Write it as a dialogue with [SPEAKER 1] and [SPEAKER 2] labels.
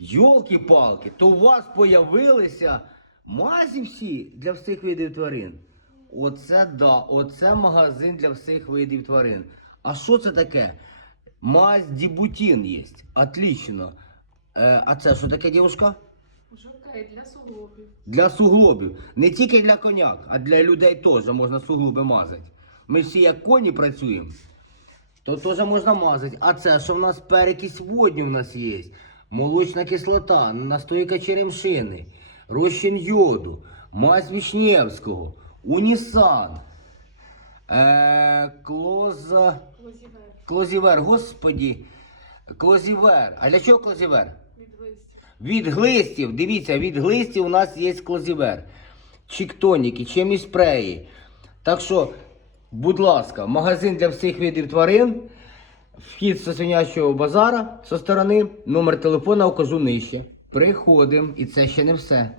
[SPEAKER 1] Йолки-палки, то у вас появилися мазі всі для всіх видів тварин. Оце да, оце магазин для всіх видів тварин. А що це таке? Мазь дібутін є. Отлично. Е, а це що таке, дівушка?
[SPEAKER 2] Жовкай для суглобів.
[SPEAKER 1] Для суглобів. Не тільки для коняк, а для людей теж можна суглоби мазати. Ми всі як коні працюємо, то теж можна мазати. А це що в нас перекись водню в нас є. Молочна кислота, настойка черемшини, розчин йоду, мазь Вішнєвського, унісан, е, клоза,
[SPEAKER 2] Клозівер
[SPEAKER 1] клозівер, господі, клозівер. А для чого клозівер?
[SPEAKER 2] від листів.
[SPEAKER 1] Від глистів, дивіться, від глистів у нас є клозівер, чіктоніки, чимі спреї. Так що, будь ласка, магазин для всіх видів тварин, вхід з свинячого базара со сторони, номер телефона укажу нижче. Приходимо, і це ще не все.